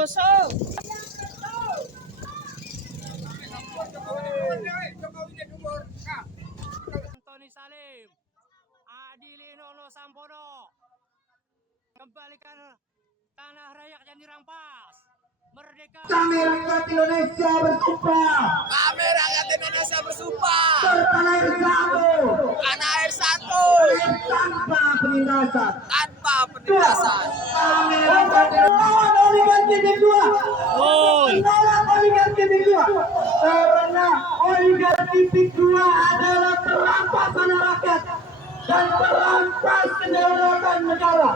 rusuk. Tony Salim, Adilino Sampono, kembalikan tanah rakyat yang dirampas. Merdeka. Kami rakyat Indonesia bersumpah. Kami rakyat Indonesia bersumpah. Tanah air satu. Tanah air satu. Tanpa penindasan. Tanpa penindasan. Kami rakyat Indonesia oligarki kedua. Menolak oligarki kedua. Karena oligarki kedua adalah perampasan rakyat dan perampas kedaulatan negara.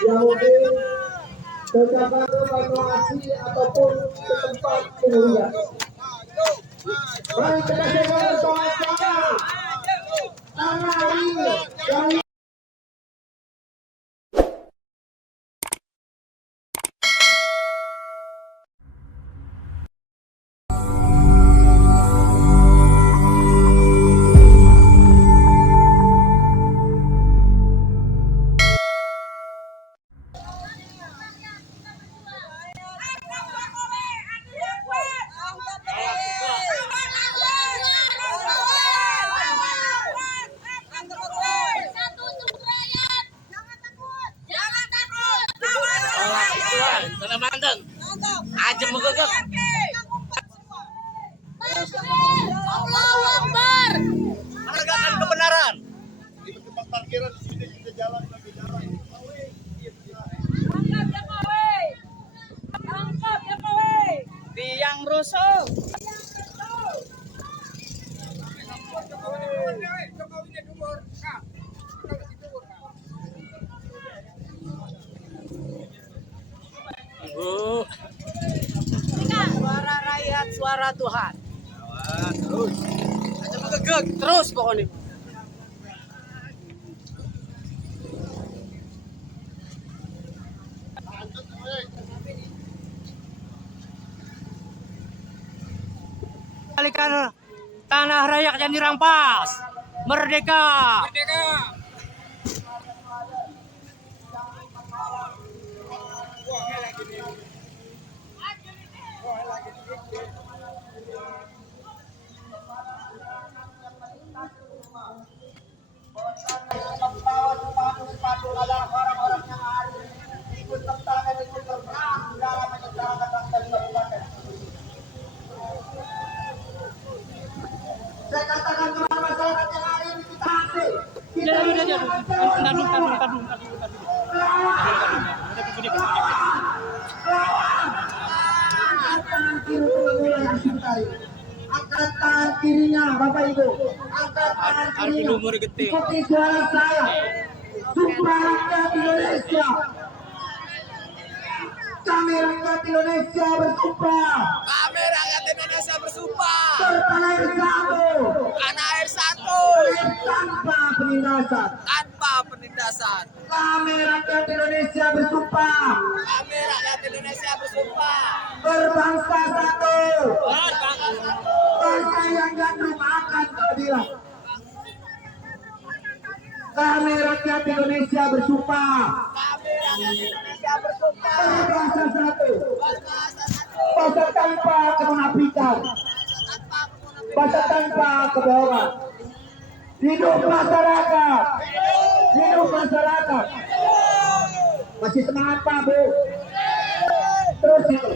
Yang mungkin terdapat evakuasi ataupun ke tempat pengungsian. Baik, kita coba bersama-sama. Tanah air yang Aja megegek. Allahu Akbar. Menegakkan kebenaran. Di tempat parkiran di sini kita jalan lagi jalan. Angkat ya kowe. Tiang rusuk. Suara rakyat, suara Tuhan. Terus. Aja megegek terus pokoknya. Kembalikan tanah rakyat yang dirampas. Merdeka. membawa sepatu-sepatu adalah orang-orang yang harus ikut serta dan ikut berperan dalam menyelenggarakan bangsa di kabupaten. Saya katakan kepada masyarakat yang hari ini kita hasil. Angkat kiri pengemula yang cintai. Angkat tangan kirinya Bapak Ibu. Angkat tangan kirinya. Ikuti suara saya. Sumpah rakyat Indonesia. Kami rakyat Indonesia bersumpah. Kami rakyat Indonesia bersumpah. Tanah air satu. Tanah air satu. Tanpa penindasan. Tanpa penindasan. Kami rakyat Indonesia bersumpah. Kami rakyat Indonesia bersumpah. Berbangsa satu. Bangsa yang gandrung akan keadilan. Kami rakyat Indonesia bersumpah. Kami rakyat Indonesia bersumpah. Berbangsa satu. Berbangsa satu. Bangsa tanpa kemunafikan. Bangsa tanpa kebohongan. Hidup masyarakat. Hidup masyarakat. Masih semangat Pak Bu? Terus itu.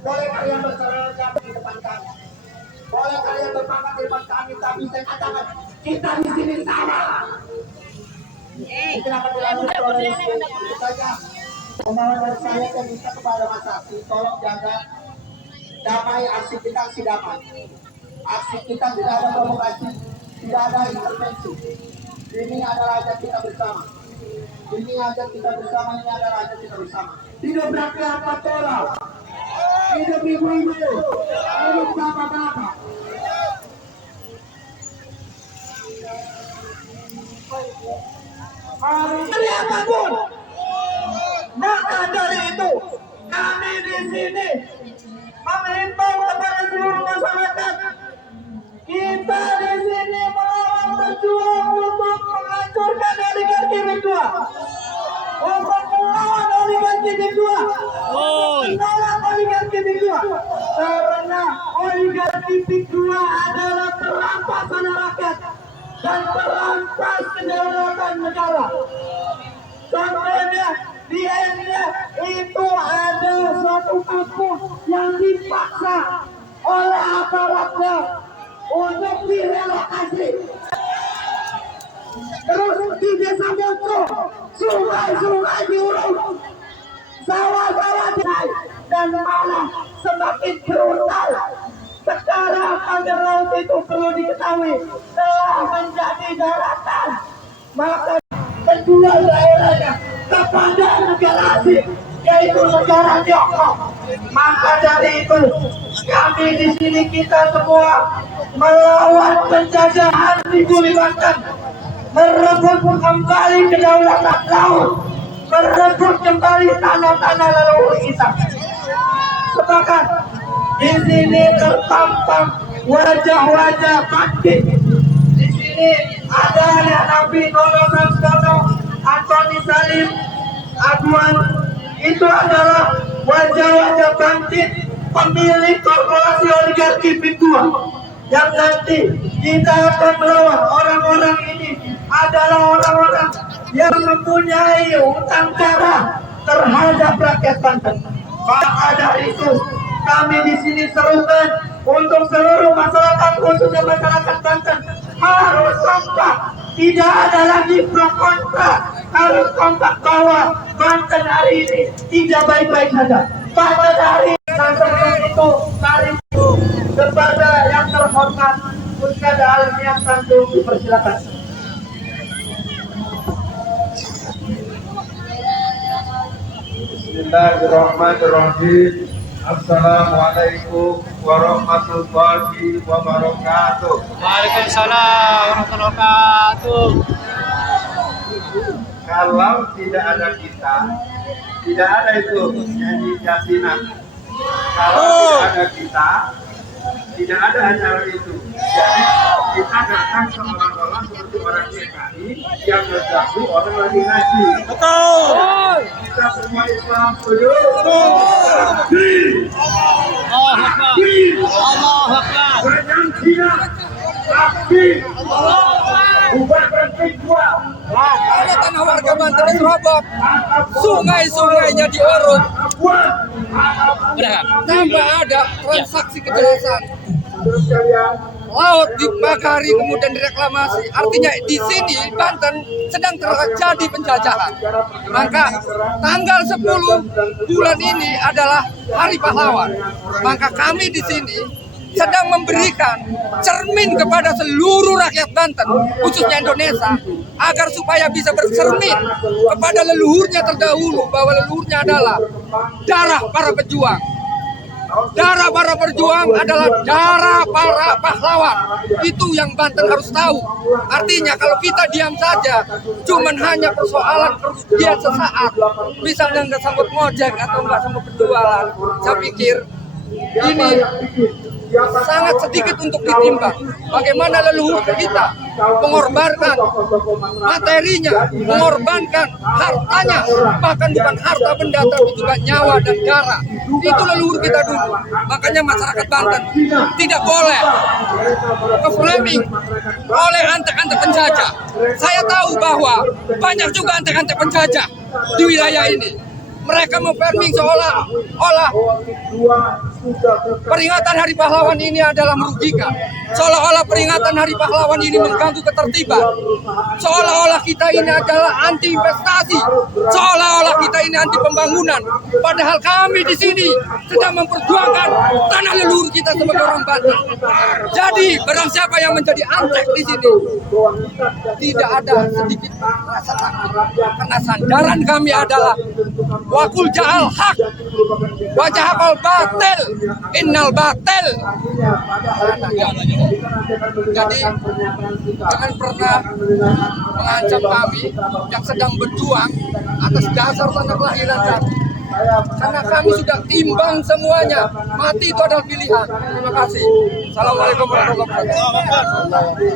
Boleh kalian berseragam di depan kami. Boleh kalian berpangkat di depan kami, tapi saya katakan kita di sini sama. Kenapa dilanjut oleh itu saja. Pembawa dari saya minta kepada Mas Aksi, tolong jaga damai aksi kita, aksi damai. Aksi kita tidak ada provokasi, tidak ada intervensi. Ini adalah ajak kita bersama. Ini ajak kita bersama, ini adalah ajak kita bersama. Hidup rakyat Patora. Hidup ibu-ibu. Hidup bapak-bapak. Hari apapun. Maka dari itu, kami di sini menghimbau kepada seluruh masyarakat karena oligarki kedua adalah perampasan rakyat dan merampas kedaulatan negara. Contohnya di India itu ada suatu kampus yang dipaksa oleh aparatnya untuk direlokasi. Terus di desa Moko, sungai-sungai diurus, sawah-sawah dinaik, dan malah semakin brutal. Sekarang pagar laut itu perlu diketahui telah menjadi daratan. Maka kedua daerahnya kepada negara asing, yaitu negara Tiongkok. Maka dari itu kami di sini kita semua melawan penjajahan di Bumi Banten, merebut kembali kedaulatan laut, merebut kembali tanah-tanah leluhur kita. Sepakat di sini terpampang wajah-wajah bangkit. Di sini ada Nabi Nolong, Antoni Salim, Aduan. Itu adalah wajah-wajah bangkit pemilik korporasi oligarki kedua. Yang nanti kita akan melawan orang-orang ini adalah orang-orang yang mempunyai utang darah terhadap rakyat Banten. Maka dari itu kami di sini serukan untuk seluruh masyarakat, khususnya masyarakat Banten, harus kompak. Tidak ada lagi pro kontra, harus kompak bahwa Banten hari ini tidak baik-baik saja. Pada hari itu mari kepada yang terhormat Ustaz Almiah Tanjung dipersilakan. Bismillahirrahmanirrahim. Assalamualaikum warahmatullahi wabarakatuh. Waalaikumsalam warahmatullahi wabarakatuh. Kalau tidak ada kita, tidak ada itu nyanyi jasinan. Kalau tidak ada kita, tidak ada acara itu. Jadi kita datang ke orang-orang seperti orang PKI yang terganggu orang lagi ngaji. Betul. Kita semua Islam setuju. Allah Akbar. Allah Akbar. Berjanjilah aktif. Bubarkan kedua. Kalau tanah warga Banten diserobot, sungai-sungainya diurut, tambah ada transaksi kejelasan. Laut dibakari kemudian direklamasi. Artinya di sini Banten sedang terjadi penjajahan. Maka tanggal 10 bulan ini adalah Hari Pahlawan. Maka kami di sini sedang memberikan cermin kepada seluruh rakyat Banten, khususnya Indonesia, agar supaya bisa bercermin kepada leluhurnya terdahulu, bahwa leluhurnya adalah darah para pejuang. Darah para perjuang adalah darah para pahlawan. Itu yang Banten harus tahu. Artinya kalau kita diam saja, cuman hanya persoalan kerugian sesaat, misalnya nggak sanggup ngojek atau nggak sanggup berjualan, saya pikir ini sangat sedikit untuk ditimbang. Bagaimana leluhur kita mengorbankan materinya, mengorbankan hartanya, bahkan bukan harta benda tapi juga nyawa dan darah. Itu leluhur kita dulu. Makanya masyarakat Banten tidak boleh ke-framing oleh antek-antek penjajah. Saya tahu bahwa banyak juga antek-antek penjajah di wilayah ini. Mereka memframing seolah-olah peringatan Hari Pahlawan ini adalah merugikan. Seolah-olah peringatan Hari Pahlawan ini mengganggu ketertiban. Seolah-olah kita ini adalah anti investasi. Seolah-olah kita ini anti pembangunan. Padahal kami di sini sedang memperjuangkan tanah leluhur kita sebagai orang Banten. Jadi barang siapa yang menjadi antek di sini, tidak ada sedikit rasa takut. Karena sandaran kami adalah wakul ja'al hak, wajah akal batil, innal batil. Jadi jangan pernah mengancam kami yang sedang berjuang atas dasar tanah kelahiran kami. Karena kami sudah timbang semuanya. Mati itu adalah pilihan. Terima kasih. Assalamualaikum warahmatullahi wabarakatuh.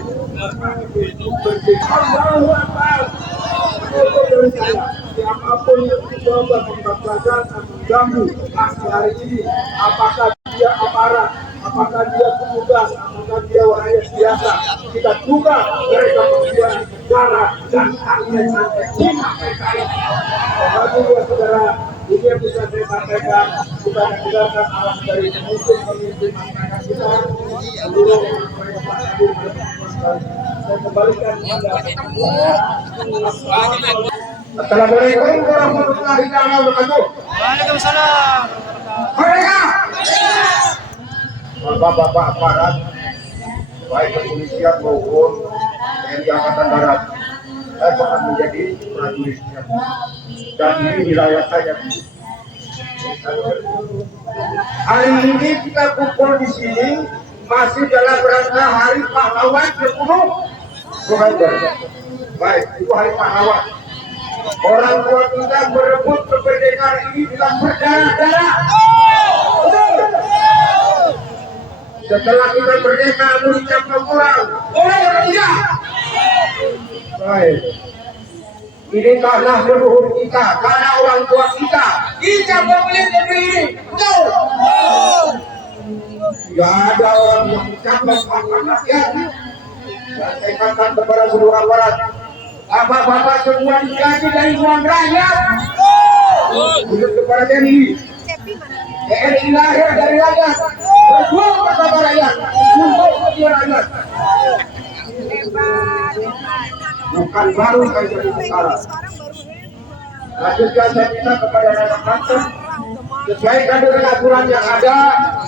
Siapapun yang mencoba membatalkan atau mengganggu aksi hari ini, apakah dia aparat, apakah dia petugas, apakah dia rakyat biasa, kita juga mereka mempunyai negara dan haknya sampai lima PKI. Bagi dua saudara, ini yang bisa saya sampaikan. Kita mendengarkan arah dari pemimpin masyarakat kita, seluruh mereka Pak Hadir dan kembalikan Assalamualaikum warahmatullahi wabarakatuh. Waalaikumsalam. Mereka, bapak-bapak aparat, baik kepolisian maupun TNI Angkatan Darat, saya pernah menjadi prajuritnya, dan ini wilayah saya. Hari ini kita kumpul di sini masih dalam rangka Hari Pahlawan 10 November. Baik, itu Hari Pahlawan. Orang tua kita merebut kemerdekaan ini dengan berdarah-darah. Setelah kita merdeka, mengucapkan pulang. Oh iya. Baik. Ini tanah leluhur kita, karena orang tua kita. Kita pemilik negeri ini. Betul. Tidak ada orang yang mencapai hak rakyat. Dan saya katakan kepada seluruh aparat, bapak-bapak semua digaji dari uang rakyat. Untuk kepada TNI. TNI lahir dari rakyat. Berjuang bersama rakyat. Untuk kepentingan rakyat. Bukan baru saya jadi sekarang. Lanjutkan saya minta kepada rakyat Banten, sesuaikan dengan aturan yang ada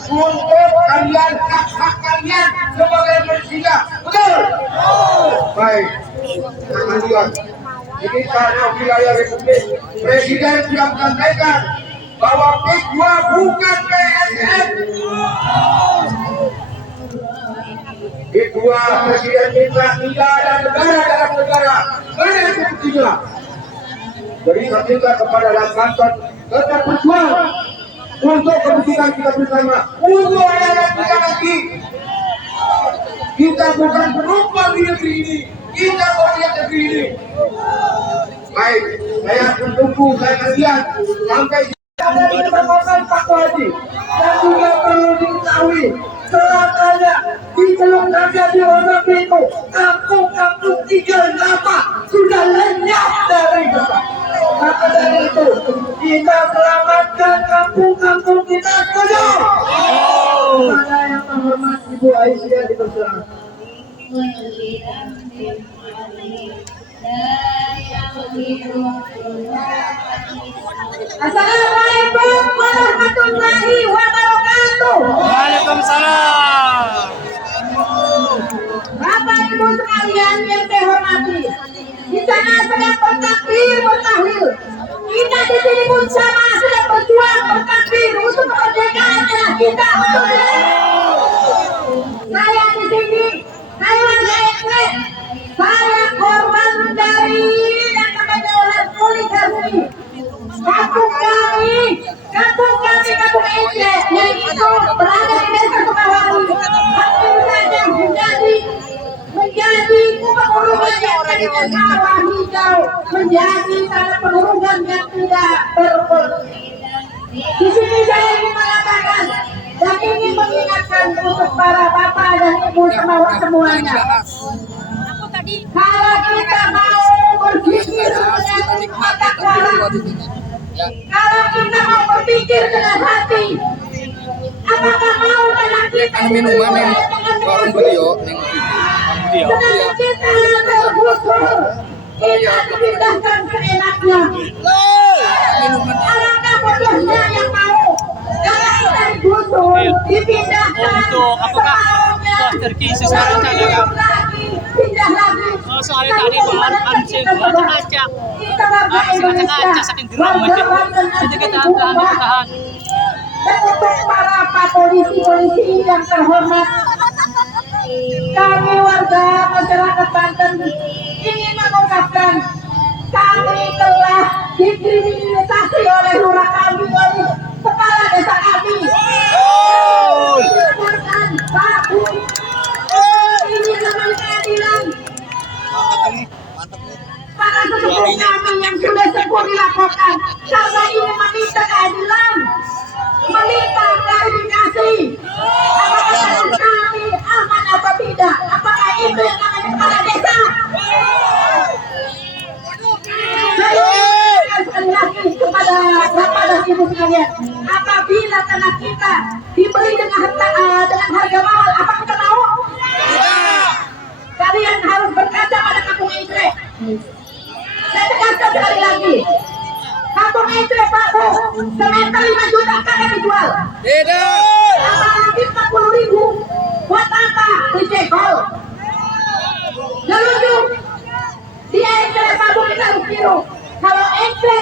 untuk kalian, hak kalian sebagai manusia. Betul? Baik. Jangan lihat. Ini karena wilayah Republik. Presiden sudah menyampaikan bahwa P2 bukan PSN. P2 Presiden kita tidak ada negara dalam negara. Mana yang buktinya? Jadi saya minta kepada rakyat Banten tetap berjuang untuk kepentingan kita bersama, untuk anak kita nanti. Kita bukan penumpang di negeri ini, kita pemilik negeri ini. Baik, saya akan tunggu, saya akan lihat sampai diperkosa Pak Haji. Dan juga perlu diketahui celakanya di Teluk Naga di Wonok itu, kampung-kampung tinggal lama sudah lenyap dari kita. Maka dari itu kita selamatkan kampung-kampung kita setuju. Saya yang terhormat Ibu Aisyah dipersilakan. Assalamualaikum warahmatullahi wabarakatuh. Waalaikumsalam. Bapak Ibu sekalian yang saya hormati, di sana sedang bertakbir bertahlil. Kita di sini pun sama sedang berjuang bertakbir untuk kemerdekaan tanah kita. Saya di sini, saya warga saya korban dari yang namanya orang poligami. Kampung kami, kampung Ece, yang itu berada di desa Sukawaru, hampir saja menjadi pengurusan yang tadinya sawah hijau, menjadi tanah pengurusan yang tidak berfungsi. Di sini saya ingin mengatakan dan ingin mengingatkan untuk para bapak dan ibu semuanya. Kalau kita mau berpikir dengan mata kuala, kalau kita mau berpikir dengan hati, apakah mau anak kita minuman yang warung beliau dengan kita tergusur, kita dipindahkan seenaknya. Alangkah bodohnya yang mau kalau kita digusur, dipindahkan Untuk apakah poster kisi sekarang kan? pindah lagi. Oh, soalnya tadi bahan hansip, acak. Kita warga Habis Indonesia, acak saking geram warga aja. Banten Jadi kita asli tahan, Bumbah. tahan. Dan untuk para pak polisi yang terhormat, kami warga masyarakat Banten ingin mengucapkan kami telah dikriminalisasi oleh lurah kami, oleh kepala desa kami. Silakan Pak Bu, ini dengan keadilan. Para sesepuh kami yang sudah sepuh dilaporkan karena ingin meminta keadilan, meminta klarifikasi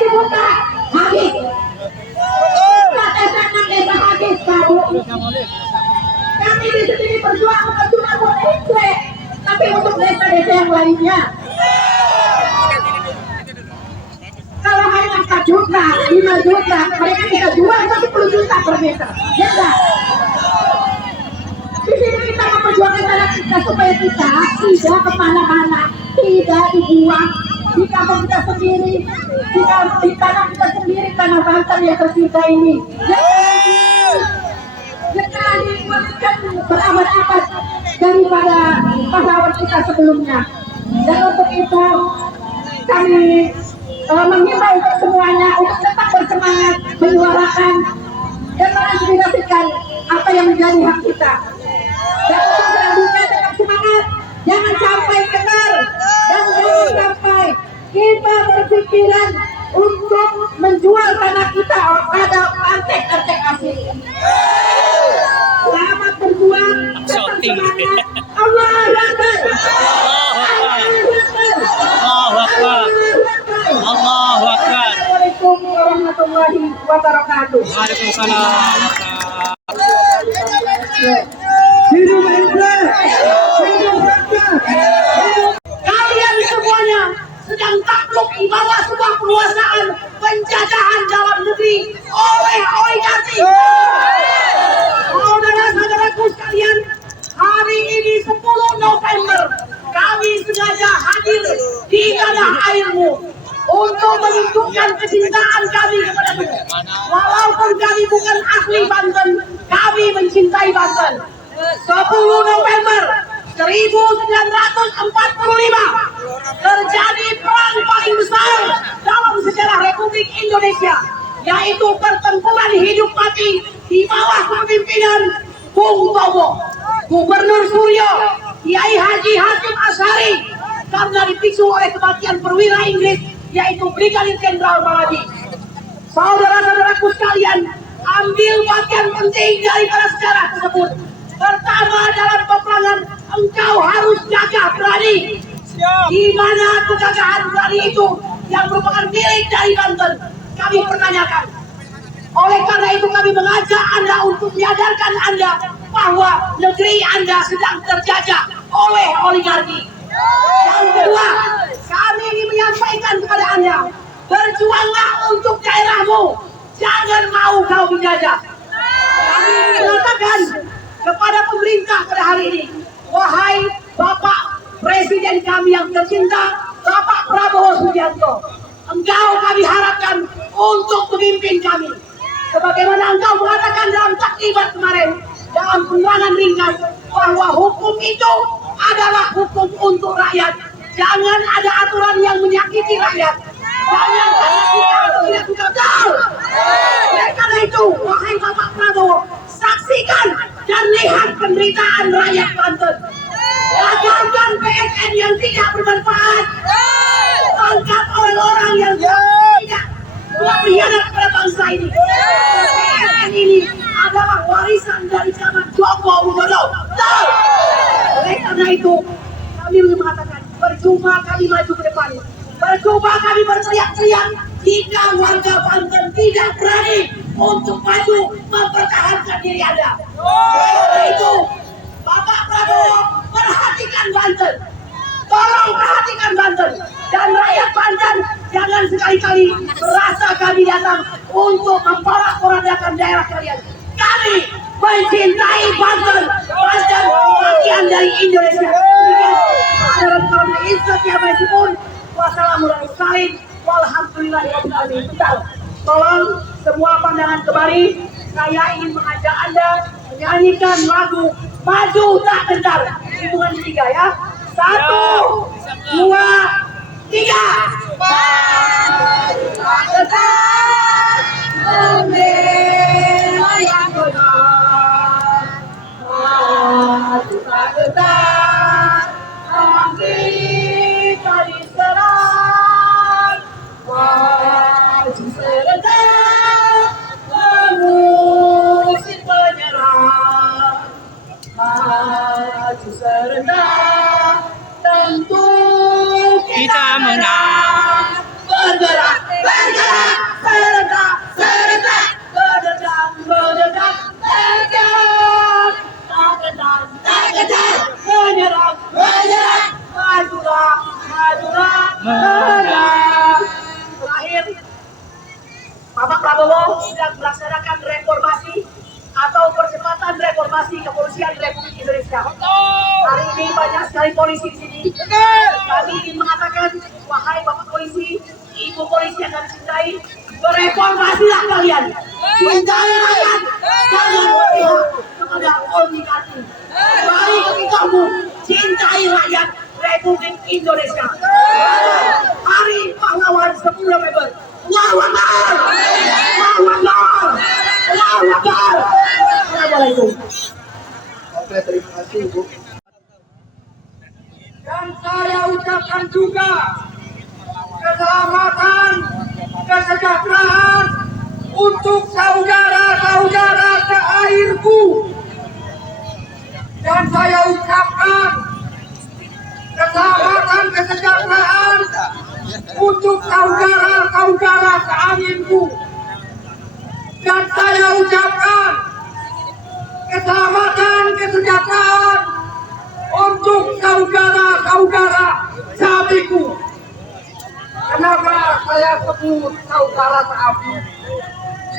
dibuka, habis. Desa 6 desa habis kamu. Kami di sini berjuang bukan cuma buat ente, tapi untuk desa-desa yang lainnya. Kalau hanya 4 juta, 5 juta, mereka kita jual 10 juta per meter. Ya enggak? Di sini kita memperjuangkan tanah kita supaya kita tidak kemana-mana, tidak dibuang di kampung kita sendiri, di tanah kita sendiri, tanah Banten yang tercinta ini. Jangan dibuatkan berabad-abad daripada pahlawan kita sebelumnya. Dan untuk itu kami menghimbau untuk semuanya untuk tetap bersemangat menyuarakan dan mengaspirasikan apa yang menjadi hak kita. Dan untuk selanjutnya tetap semangat, jangan sampai kenal dan jangan sampai kita berpikiran untuk menjual tanah kita pada antek-antek asing. Selamat berjuang, tetap semangat. Allahu Akbar. Allahu Akbar. Allahu Akbar. Assalamualaikum warahmatullahi wabarakatuh. Waalaikumsalam. Hidup Ente, hidup Ente. Kalian semuanya sedang takluk di bawah sebuah penguasaan penjajahan dalam negeri oleh oligarki. Saudara-saudaraku sekalian, hari ini 10 November kami sengaja hadir di tanah airmu untuk menunjukkan kecintaan kami kepadamu. Walaupun kami bukan asli Banten, kami mencintai Banten. 10 November 1945 terjadi perang paling besar dalam sejarah Republik Indonesia, yaitu pertempuran hidup mati di bawah kepemimpinan Bung Tomo, Gubernur Suryo, Kiai Haji Hasyim Asy'ari, karena dipicu oleh kematian perwira Inggris yaitu Brigadir Jenderal Maladi. Saudara-saudaraku sekalian, ambil bagian penting daripada sejarah tersebut. Pertama, dalam peperangan engkau harus gagah berani. Di mana kegagahan berani itu yang merupakan milik dari Banten? Kami pertanyakan. Oleh karena itu kami mengajak Anda untuk menyadarkan Anda bahwa negeri Anda sedang terjajah oleh oligarki. Yang kedua, kami ingin menyampaikan kepada Anda, berjuanglah untuk daerahmu, jangan mau kau dijajah. Kami mengatakan kepada pemerintah pada hari ini, wahai Bapak Presiden kami yang tercinta, Bapak Prabowo Subianto, engkau kami harapkan untuk memimpin kami. Sebagaimana engkau mengatakan dalam taklimat kemarin, dalam penerangan ringkas, bahwa hukum itu adalah hukum untuk rakyat. Jangan ada aturan yang menyakiti rakyat. Jangan karena suka atau tidak suka. Oleh karena itu, wahai Bapak Prabowo, saksikan dan lihat penderitaan rakyat Banten. Gagalkan PSN yang tidak bermanfaat. Tangkap orang-orang yang tidak berkhianat kepada bangsa ini. PSN ini adalah warisan dari zaman Joko Widodo. Oleh karena itu, kami mengatakan, percuma kami maju ke depan. Percuma kami berteriak-teriak jika warga Banten tidak berani untuk maju mempertahankan diri Anda. Oleh karena itu, Bapak Prabowo, perhatikan Banten. Tolong perhatikan Banten. Dan rakyat Banten, jangan sekali-kali merasa kami datang untuk memporak-porandakan daerah kalian. Kami mencintai Banten. Banten bagian dari Indonesia. Wassalamualaikum warahmatullahi wabarakatuh. Tolong semua pandangan kembali. Saya ingin mengajak Anda menyanyikan lagu Maju Tak Gentar. Hitungan 3 ya. 1, 2, 3. Maju tak gentar, membela yang benar. Maju tak gentar, kita diserang. Maju serentak, mengusir penyerang. Maju serentak, tentu kita menang. Bergerak, bergerak. Reformasi Kepolisian Republik Indonesia. Hari ini banyak sekali polisi di sini. Kami ingin mengatakan, wahai Bapak Polisi, Ibu Polisi yang kami cintai, bereformasilah kalian. Cintai rakyat, jangan berpihak kepada oligarki. Kembali ke kamu, cintai rakyat Republik Indonesia. Hari Pahlawan 10 November. Allahu Akbar! Allahu Akbar! Allahu Akbar! Assalamualaikum. Oke, terima kasih Bu. Dan saya ucapkan juga keselamatan, kesejahteraan untuk saudara-saudara seairku. Dan saya ucapkan keselamatan, kesejahteraan untuk saudara-saudara seanginku. Dan saya ucapkan keselamatan, kesejahteraan untuk saudara-saudara seabiku. Kenapa saya sebut saudara seabi?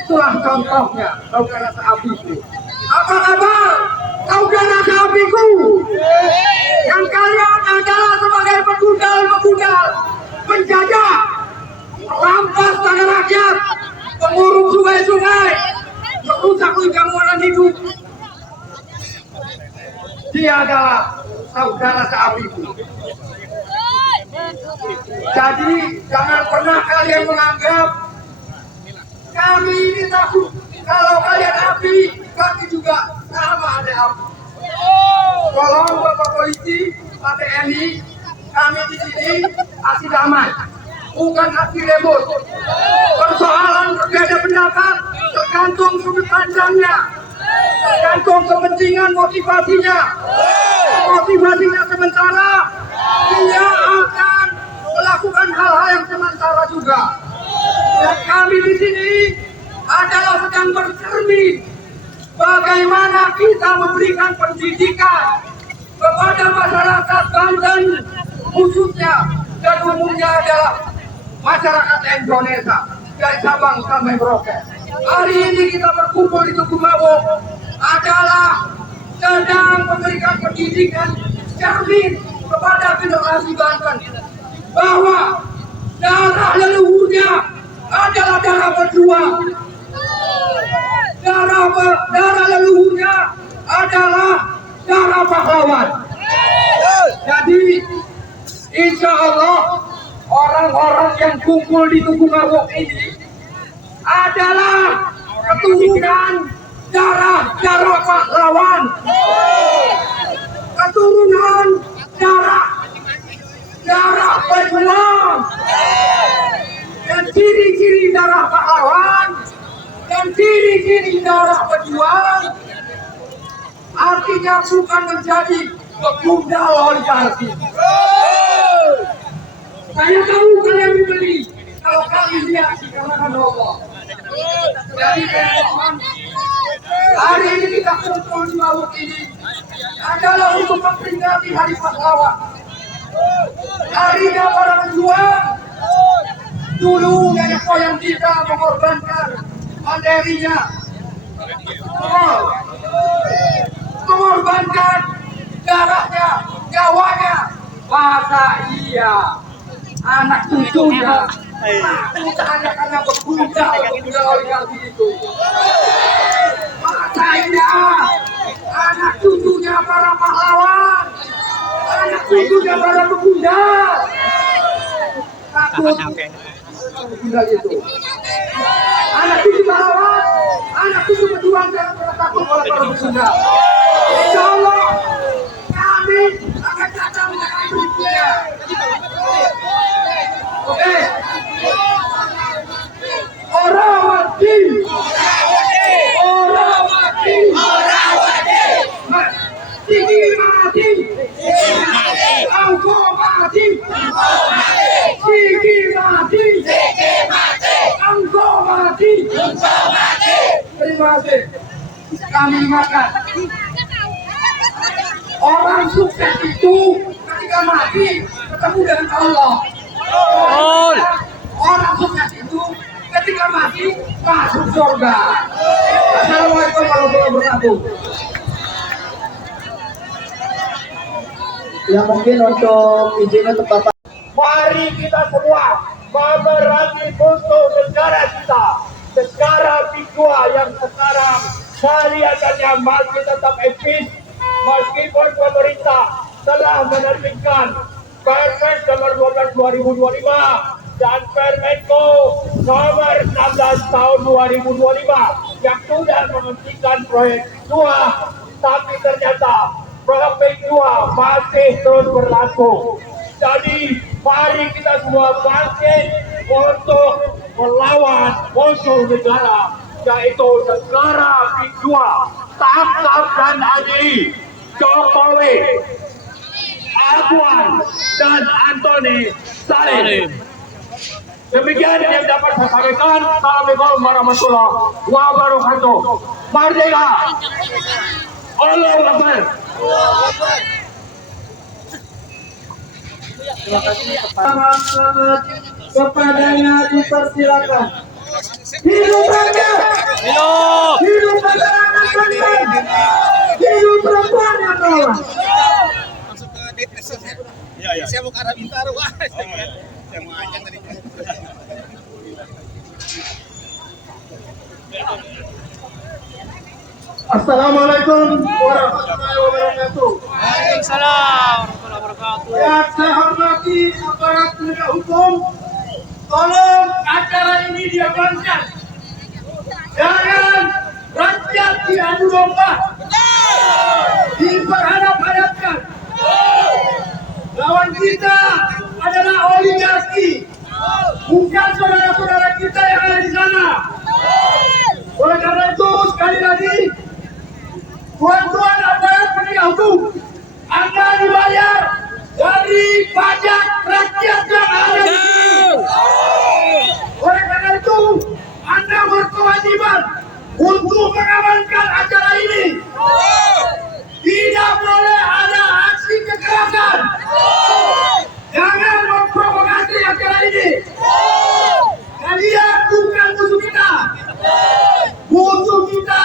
Itulah contohnya saudara seabiku. Apa kabar saudara seabiku? Yang kalian adalah sebagai pegudal-pegudal penjajah, merampas tanah rakyat, pengurus sungai-sungai, merusak lingkungan hidup. Dia adalah saudara seabiku. Jadi jangan pernah kalian menganggap kami ini takut. Kalau kalian api, kami juga sama ada api. Tolong Bapak Polisi, Pak TNI, kami di sini aksi damai, bukan aksi ribut. Persoalan berbeda pendapat tergantung sudut pandangnya, tergantung kepentingan motivasinya. Motivasinya sementara, dia akan melakukan hal-hal yang sementara juga. Dan kami di sini adalah sedang bercermin bagaimana kita memberikan pendidikan kepada masyarakat Banten, khususnya dan umumnya adalah masyarakat Indonesia dari Sabang sampai Merauke. Hari ini kita berkumpul di Tugumawo adalah sedang memberikan pendidikan cermin kepada generasi Banten bahwa darah leluhurnya adalah darah berjuang. Darah leluhurnya adalah darah pahlawan. Jadi insya Allah orang-orang yang kumpul di Tugumawo ini adalah keturunan darah pahlawan, keturunan darah pejuang. Dan ciri-ciri darah pahlawan dan ciri-ciri darah pejuang artinya bukan menjadi begundal oligarki. Saya tahu kalian membeli kalau kalian lihat di kalangan Allah. Jadi teman-teman, hari ini kita kumpul di Mawuk ini adalah untuk memperingati Hari Pahlawan, harinya para pejuang. Dulu nenek moyang kita mengorbankan materinya, mengorbankan darahnya, nyawanya. Masa iya anak cucunya hanya karena begundal oligarki itu? Masa iya anak cucunya para pahlawan, anak cucunya para begundal takut begundal itu? Anak cucu pahlawan, anak cucu pejuang jangan pernah takut oleh para begundal. Insya Allah kami akan datang dengan berikutnya. Oke. Orawati. Tinggi mati. Angko mati. Tinggi mati. Angko mati. Terima kasih. Kami ingatkan, orang sukses itu ketika mati ketemu dengan Allah. Orang sukses itu ketika mati masuk surga. Assalamualaikum warahmatullahi wabarakatuh. Ya mungkin untuk izin untuk Bapak. Mari kita semua memerangi musuh negara kita, negara Bigua yang sekarang kelihatannya masih tetap eksis meskipun pemerintah telah menerbitkan Perpres nomor 12 2025 dan Permenko nomor 16 tahun 2025 yang sudah menghentikan proyek dua, tapi ternyata proyek dua masih terus berlangsung. Jadi mari kita semua bangkit untuk melawan musuh negara, yaitu negara Bigua. Tangkap dan adili Jokowi, Aguan, dan Antoni Salim. Demikian yang dapat saya sampaikan. Assalamualaikum warahmatullahi wabarakatuh. Merdeka! Allahu Akbar! Terima kasih. Selamat kepadanya dipersilakan. Hidup rakyat! Hidup! Hidup masyarakat Banten! Hidup perempuan yang bawah! Saya mau ke arah Bintaro. Saya mau ajak tadi. Assalamualaikum warahmatullahi wabarakatuh. Waalaikumsalam warahmatullahi wabarakatuh. Yang saya hormati aparat penegak hukum, tolong acara ini diamankan. Jangan rakyat diadu domba, diperhadap-hadapkan. Lawan kita adalah oligarki, bukan saudara-saudara kita yang ada di sana. Oleh karena itu, sekali lagi, tuan-tuan aparat penegak hukum, Anda dibayar dari pajak rakyat yang ada di sini. Oleh karena itu, Anda berkewajiban untuk mengamankan acara ini. Tidak boleh ada aksi kekerasan. Jangan memprovokasi acara ini. Kalian bukan musuh kita. Musuh kita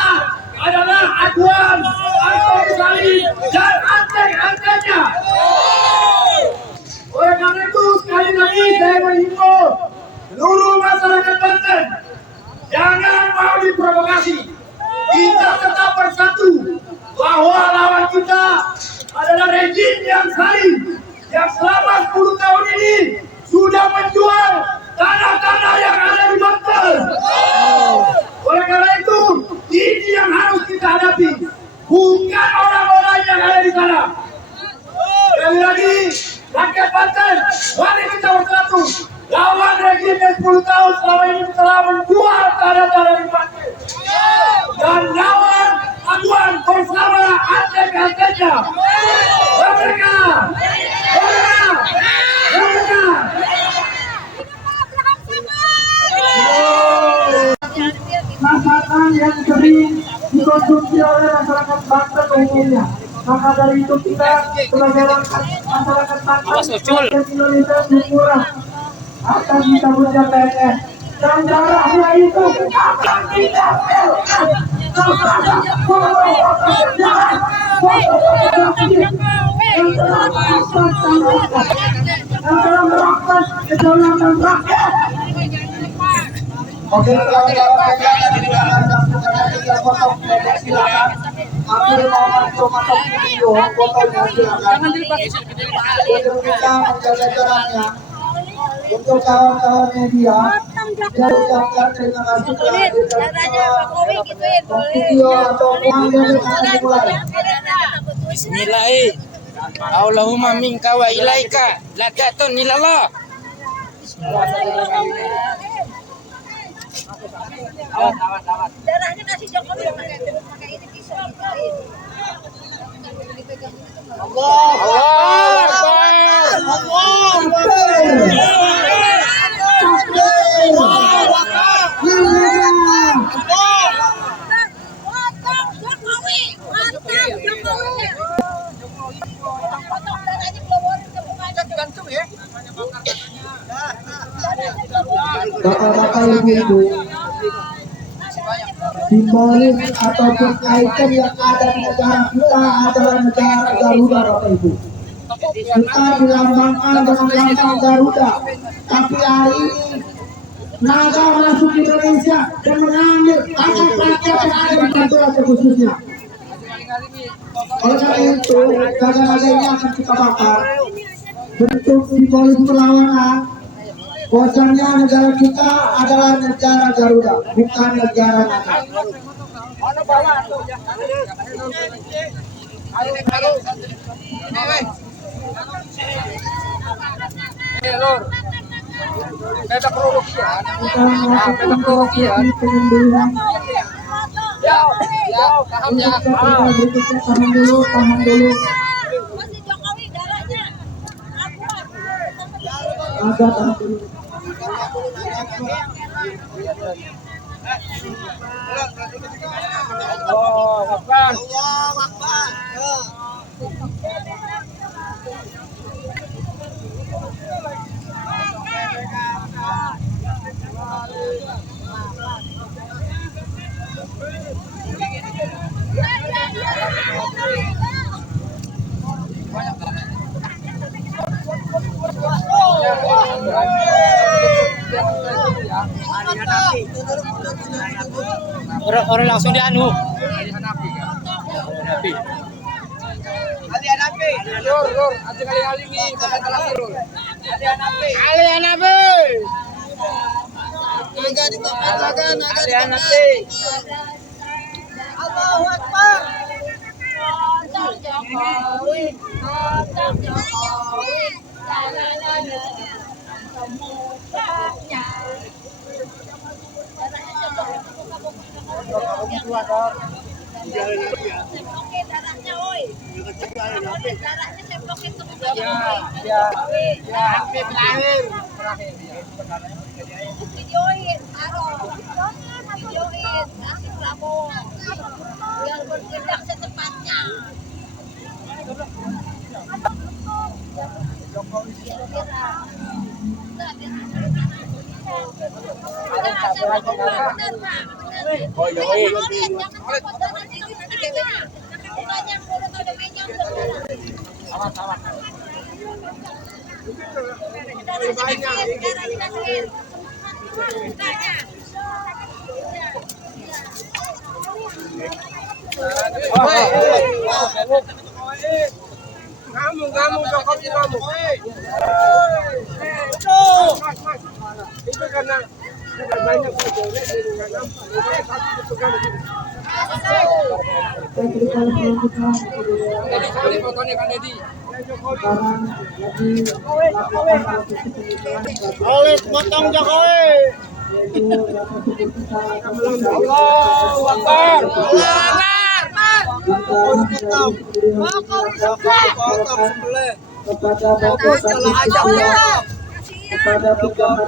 adalah Aguan, Antoni Salim, dan antek-anteknya. Oleh karena itu, sekali lagi saya menghimbau seluruh masyarakat Banten, jangan mau diprovokasi. Kita tetap bersatu bahwa lawan kita adalah rejim yang zalim yang selama 10 tahun ini sudah menjual tanah-tanah yang ada di Banten. Oleh karena itu, ini yang harus kita hadapi, bukan orang-orang yang ada di sana. Sekali lagi, rakyat Banten, mari kita bersatu lawan rejim yang 10 tahun selama ini telah menjual tanah-tanah di Banten, dan lawan Aguan bersama antek-anteknya. Merdeka! Merdeka! Merdeka! Masakan yang sering dikonsumsi oleh masyarakat Banten umumnya. Maka dari itu kita sebagai masyarakat Banten dan Indonesia murah akan kita punya PNS dan darahnya itu akan kita Oke, kawan-kawan, kita potong pendek, silakan. Ambil momen untuk potong video, fotonya silakan. Untuk kita menjaga jaraknya, untuk kawan-kawan media, saya ucapkan terima kasih telah video atau yang akan dimulai. Bismillah. Allahumma minka wa ilaika la ta'tun ilallah. Darahnya kasih Jokowi pakai ini pisau. Allah Bapak-bapak ibu-ibu, simbolis ataupun ikon yang ada di negara kita adalah negara Garuda, Bapak Ibu. kita dilambangkan dengan lambang Garuda. Tapi hari ini naga masuk ke Indonesia dan mengambil hak rakyat yang ada di Batu khususnya. Oleh karena itu, naga-naga ini akan kita bakar bentuk simbolis perlawanan. Bahwasanya negara kita adalah negara Garuda, bukan negara naga. Lor, bebek kerokian, bebek kerokian. Ya, paham ya. Tahan dulu. Masih Jokowi darahnya. Ada tahan dulu. Orang langsung dianu. Lor, aja kali-kali nih, bakal lagi lor. Kalian apa? Allahu Akbar. Mantap Jokowi. Mantap Jokowi. Jalan-jalan semuanya. Semprokin darahnya, woi. Darahnya semprokin tuh. Ya. Videoin, taruh. Videoin, kasih Prabowo. Biar bertindak secepatnya. Kamu Jokowi kamu. Itu karena sudah banyak proyek dengan Jadi sorry fotonya kan Dedi. Oleh potong Jokowi. Allahu Akbar. Kepada tiga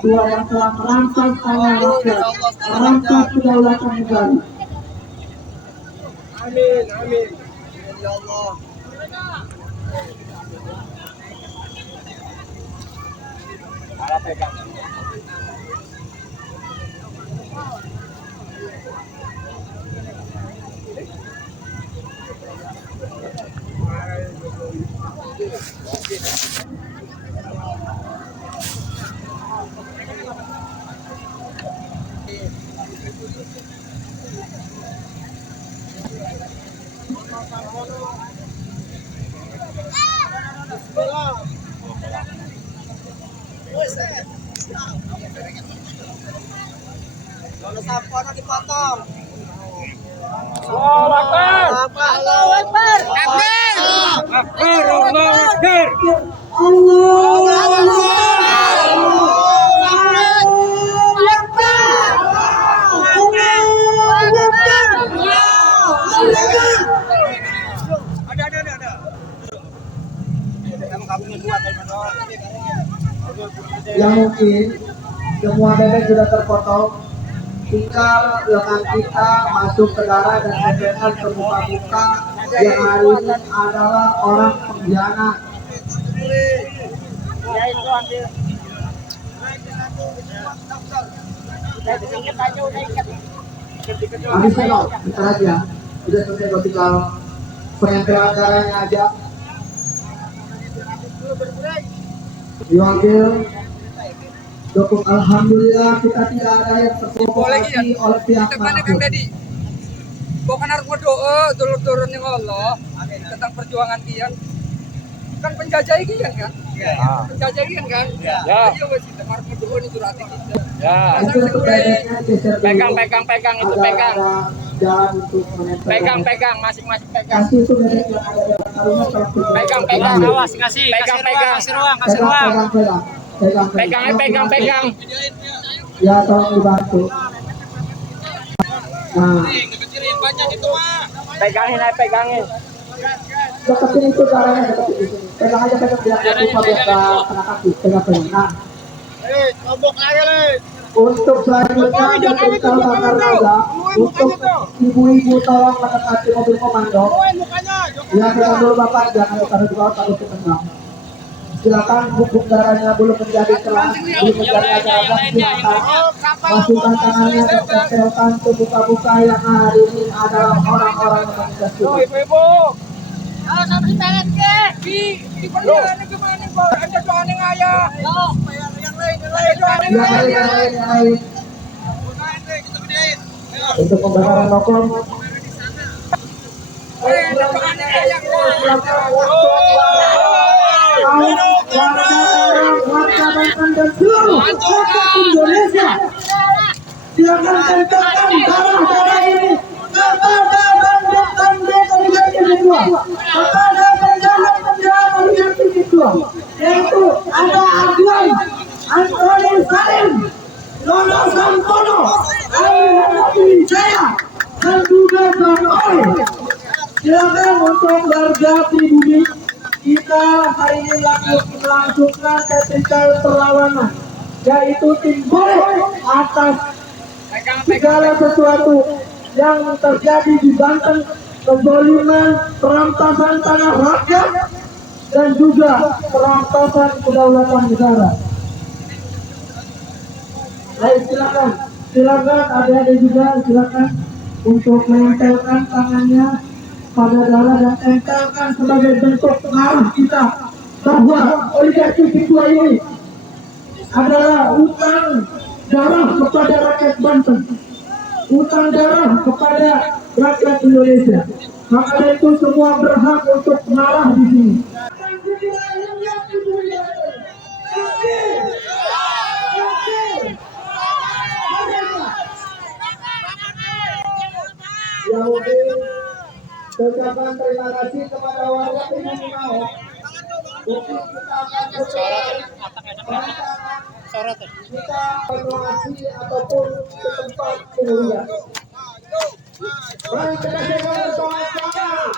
dua yang telah merampas tanah rakyat, merampas kedaulatan negara. Amin. Ya Allah. Yang mungkin semua bebek sudah terpotong, tinggal lengan kita masuk ke darah dan bebekan terbuka-buka yang hari ini adalah orang pengkhianat. Habisnya kok, bentar aja. Udah selesai, kok tinggal penempelan darahnya aja. Diwakil dukung alhamdulillah kita tidak ada yang terprovokasi oleh pihak Kita mana Kang manapun. Dedi? Bukan harus berdoa turun-turun yang Allah tentang perjuangan kian. Kan penjajah kian kan? Penjajah kian kan? Ya. Iya wes kita harus berdoa nih surati kita. Ya. Untuk keadaannya geser dulu. Pegang itu Agar pegang. ada jalan untuk menempel. Pegang masing-masing pegang. Kasih itu dari yang ada dalam karungnya kalau kita- Pegang. Awas, kasih ruang, kasih ruang. Pegang. Ya, tolong dibantu. Nah, Pegangin. deketin itu caranya, deketin di sini. Pegang aja, pegang biar dia lupa biar nggak kena kaki. Pegang. Nah, untuk selanjutnya ketika bakar naga, untuk ibu-ibu tolong mendekati mobil komando. Ya, pegang dulu bapak, jangan ditaruh di bawah, takut ketendang. Silakan bubuk darahnya belum menjadi terang, belum menjadi agar silakan masukkan tangannya dan tempelkan ke buka-buka yang hari ini adalah orang-orang yang menjadi. Ibu. Kalau sampai tangan ke di perjalanan kemana kok? Ada doa yang ayah. Yang lain. Yang lain. Untuk pembakaran rokok. Warga Banten dan seluruh rakyat Indonesia, silakan tempelkan darah ini kepada bandit-bandit Oligarki Kedua, kepada penjahat-penjahat Oligarki Kedua, yaitu ada Aguan, Antoni Salim, Nono Santono, Hadi Wijaya, dan juga Jokowi. Silakan untuk warga pribumi kita hari ini melangsungkan tactical perlawanan, yaitu tim boleh atas segala sesuatu yang terjadi di Banten, kezaliman, perampasan tanah rakyat, dan juga perampasan kedaulatan negara. Baik, silakan adik-adik juga silakan untuk menempelkan tangannya pada darah dan tempelkan sebagai bentuk pengaruh kita bahwa oligarki kedua ini adalah utang darah kepada rakyat Banten, utang darah kepada rakyat Indonesia. Maka dari itu semua berhak untuk marah di sini. Ya mungkin ucapan terima kasih kepada warga pribumi mau. Mungkin kita akan kita evaluasi ataupun ke tempat pemulihan. Baik, kita segera bersama-sama.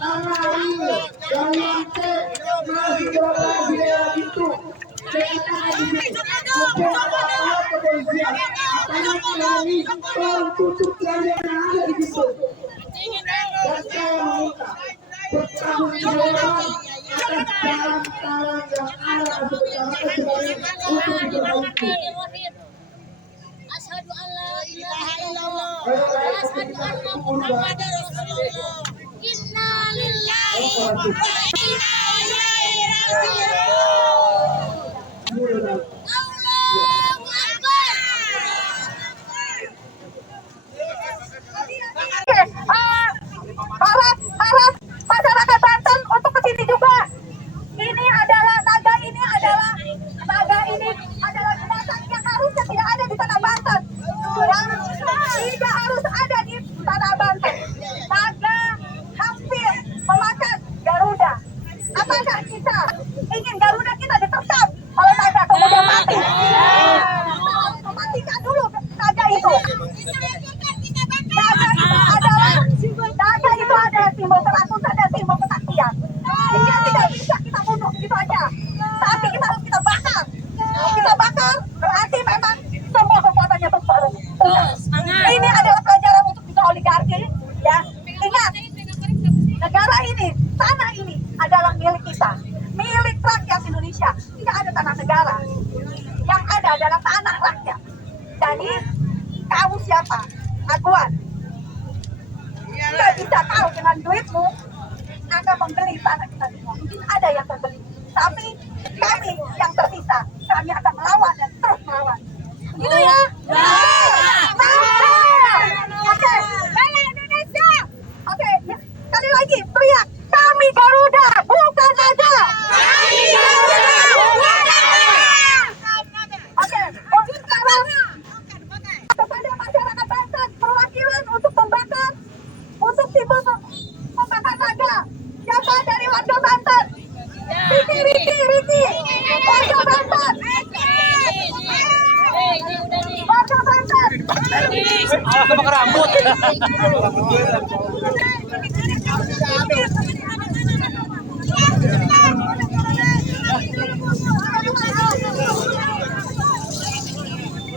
Tanah ini dari lantai masih berada di daerah itu. Kita di sini. Mungkin ada aparat kepolisian. Karena kami tolong tutup jalan yang ada di situ. Dan saya meminta bertanggung jawab atas jalan-jalan yang ada sebagai untuk diperbaiki. Asyhadu an la ilaha illallah wa asyhadu anna Muhammadar Rasulullah. Inna lillahi wa inna ilaihi raji'un. Allahu Akbar. Harap masyarakat Banten untuk kesini juga. Ini adalah naga ini adalah binatang yang harusnya tidak ada di tanah Banten. Yang tidak harus ada di tanah Banten. Naga hampir memakan Garuda. Apakah kita ingin Garuda kita diterkam oleh naga kemudian mati? Matikan dulu naga itu. Naga itu adalah simbol kerasukan dan simbol kesaktian. Dia tidak bisa kita bunuh gitu aja. Tapi kita harus bakar. Kita bakar berarti memang semua kekuatannya terbaru. Ini adalah pelajaran untuk kita oligarki. Ya, ingat, negara ini, tanah ini adalah milik kita, milik rakyat Indonesia. Tidak ada tanah negara. Yang ada adalah tanah rakyat. Jadi, kamu siapa? Aguan. Tidak bisa kau dengan duitmu Anda membeli tanah kita semua. Mungkin ada yang terbeli. Tapi kami yang tersisa, kami akan melawan dan terus melawan. Gitu ya? Oke, bela Indonesia. Oke, sekali lagi teriak, kami Garuda, bukan naga. Kami Garuda, bukan naga. Oke, untuk sekarang kepada masyarakat Banten, perwakilan untuk pembakar, untuk simbol pembakar naga. Siapa dari warga Banten? Riki, warga Banten. Warga Banten. Kebakar rambut.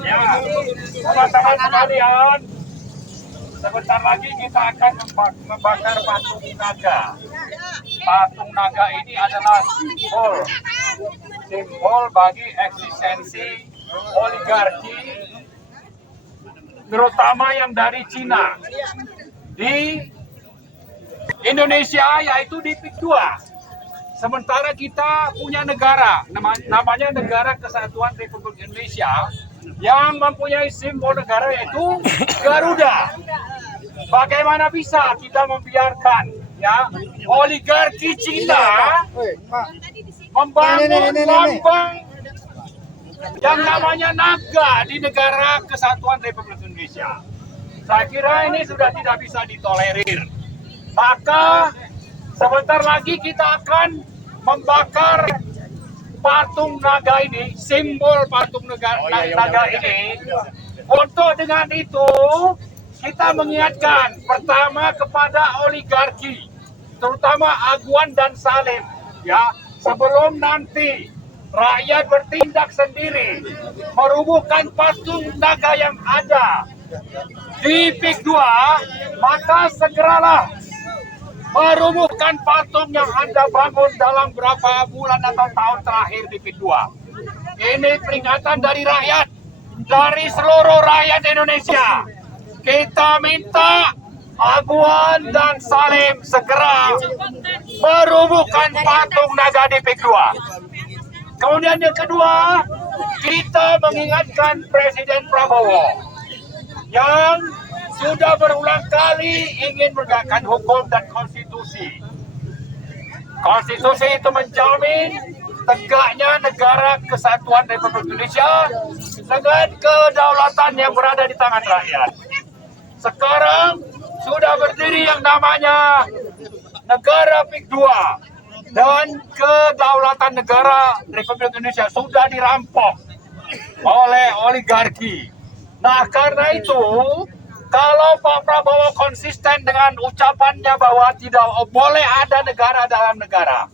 Ya, teman-teman sekalian, sebentar lagi kita akan membakar patung naga. Patung naga ini adalah simbol bagi eksistensi oligarki, terutama yang dari Cina di Indonesia, yaitu di PIK 2. Sementara kita punya negara, namanya Negara Kesatuan Republik Indonesia, yang mempunyai simbol negara yaitu Garuda. Bagaimana bisa kita membiarkan ya oligarki Cina membangun lambang yang namanya naga di Negara Kesatuan Republik Indonesia? Saya kira ini sudah tidak bisa ditolerir. Maka sebentar lagi kita akan membakar patung naga ini, simbol patung naga ini. Untuk dengan itu kita mengingatkan pertama kepada oligarki, terutama Aguan dan Salim, ya, sebelum nanti rakyat bertindak sendiri merubuhkan patung naga yang ada di PIK 2, maka segeralah merubuhkan patung yang Anda bangun dalam berapa bulan atau tahun terakhir di PIK 2. Ini peringatan dari rakyat, dari seluruh rakyat Indonesia. Kita minta Aguan dan Salim segera merubuhkan patung naga di PIK 2. Kemudian yang kedua, kita mengingatkan Presiden Prabowo yang sudah berulang kali ingin menegakkan hukum dan konstitusi. Konstitusi itu menjamin tegaknya Negara Kesatuan Republik Indonesia dengan kedaulatan yang berada di tangan rakyat. Sekarang sudah berdiri yang namanya Negara PIK 2 dan kedaulatan negara Republik Indonesia sudah dirampok oleh oligarki. Nah, karena itu kalau Pak Prabowo konsisten dengan ucapannya bahwa tidak boleh ada negara dalam negara,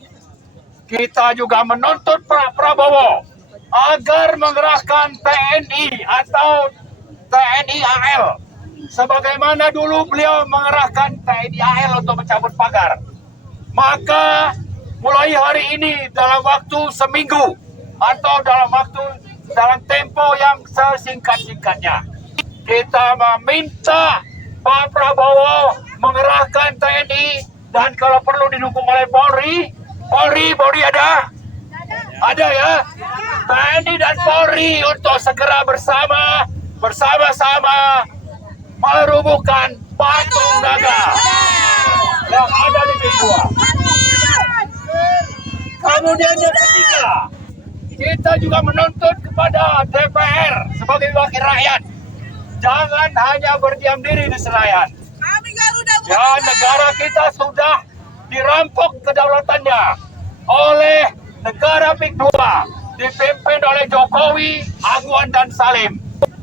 kita juga menuntut Pak Prabowo agar mengerahkan TNI atau TNI AL, sebagaimana dulu beliau mengerahkan TNI AL untuk mencabut pagar. Maka mulai hari ini dalam waktu seminggu atau dalam tempo yang sesingkat-singkatnya, kita meminta Pak Prabowo mengerahkan TNI dan kalau perlu didukung oleh Polri ada ya, TNI dan Polri untuk segera bersama-sama merubuhkan patung naga yang ada di PIK 2. Kemudian yang ketiga, kita juga menuntut kepada DPR sebagai wakil rakyat, jangan hanya berdiam diri di Senayan. Ya, negara kita sudah dirampok kedaulatannya oleh negara PIK 2, dipimpin oleh Jokowi, Aguan dan Salim.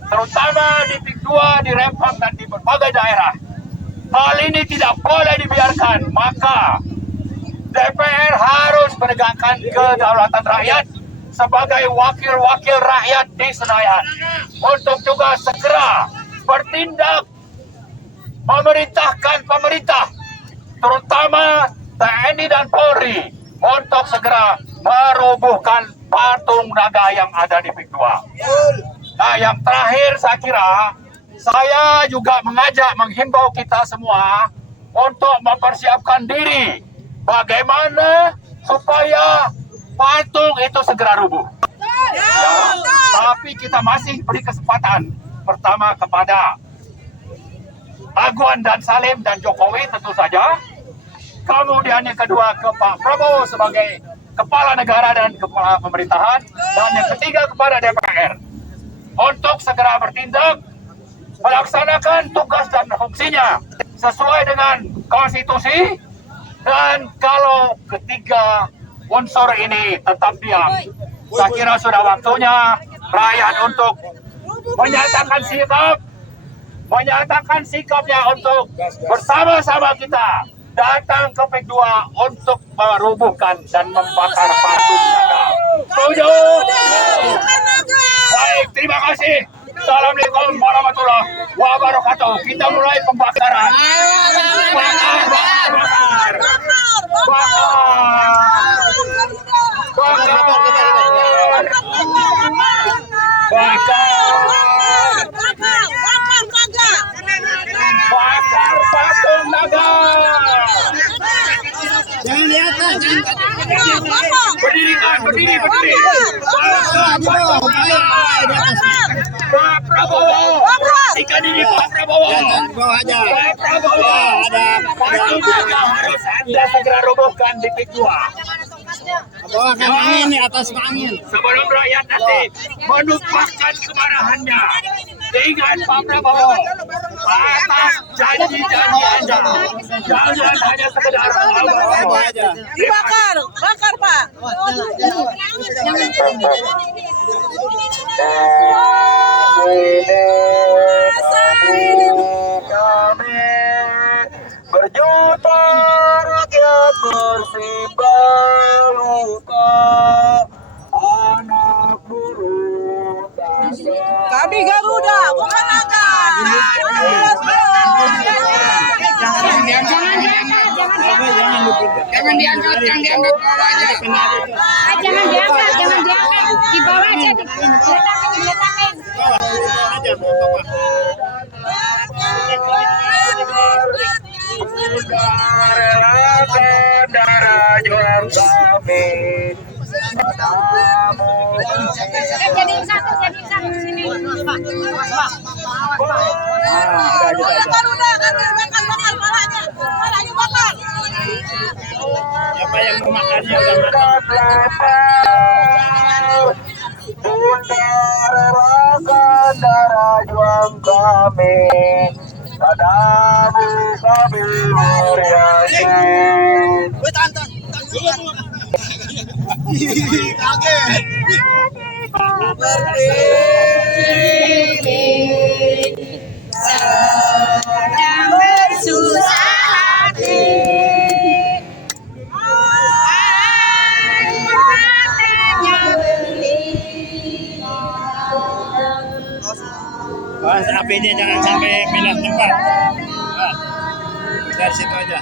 Terutama di PIK 2, di Rempang dan di berbagai daerah. Hal ini tidak boleh dibiarkan, maka DPR harus menegakkan kedaulatan rakyat sebagai wakil-wakil rakyat di Senayan untuk juga segera bertindak memerintahkan pemerintah, terutama TNI dan Polri, untuk segera merubuhkan patung naga yang ada di PIK 2. Nah, yang terakhir saya juga menghimbau kita semua untuk mempersiapkan diri bagaimana supaya patung itu segera rubuh. Ya, tapi kita masih beri kesempatan pertama kepada Aguan dan Salim dan Jokowi tentu saja. Kemudian yang kedua ke Pak Prabowo sebagai kepala negara dan kepala pemerintahan. Dan yang ketiga kepada DPR untuk segera bertindak melaksanakan tugas dan fungsinya sesuai dengan konstitusi. Dan kalau ketiga unsur ini tetap diam, saya kira sudah waktunya rakyat untuk menyatakan sikapnya untuk bersama-sama kita datang ke PEK 2 untuk merubuhkan dan membakar patung naga. Setuju? Baik, terima kasih. Assalamualaikum warahmatullahi wabarakatuh. Kita mulai pembakaran. Bakar patung naga. Jangan di atas, Berdiri. Pak Prabowo. Ikan ini Pak Prabowo. bawah aja. Pak Prabowo. Patung naga harus Anda segera robohkan di PEK 2. Bawah kan angin nih, atas angin. Sebelum rakyat nanti menumpahkan kemarahannya. Ingat Pak Prabowo, atas janji-janji Anda. Jangan hanya sekedar Bawah aja. Dibakar, bakar Pak. Kami berjuta rakyat bersimbah luka, anak buruh Kami Garuda, bukan naga. Jangan diangkat bawahnya. Jangan diangkat. Di bawah aja, diletakin. Bawah aja, bawah. Relakan darah juang kami. Jadi satu sini. Garuda, bakar palanya. Palanya bakar. Siapa yang memakannya udah mati. Bunda relakan darah juang kami. Padamu kami beryakin. Sedang bersusah hati. Matanya beli. Awas apinya jangan sampai pindah tempat. Nah, dari situ aja.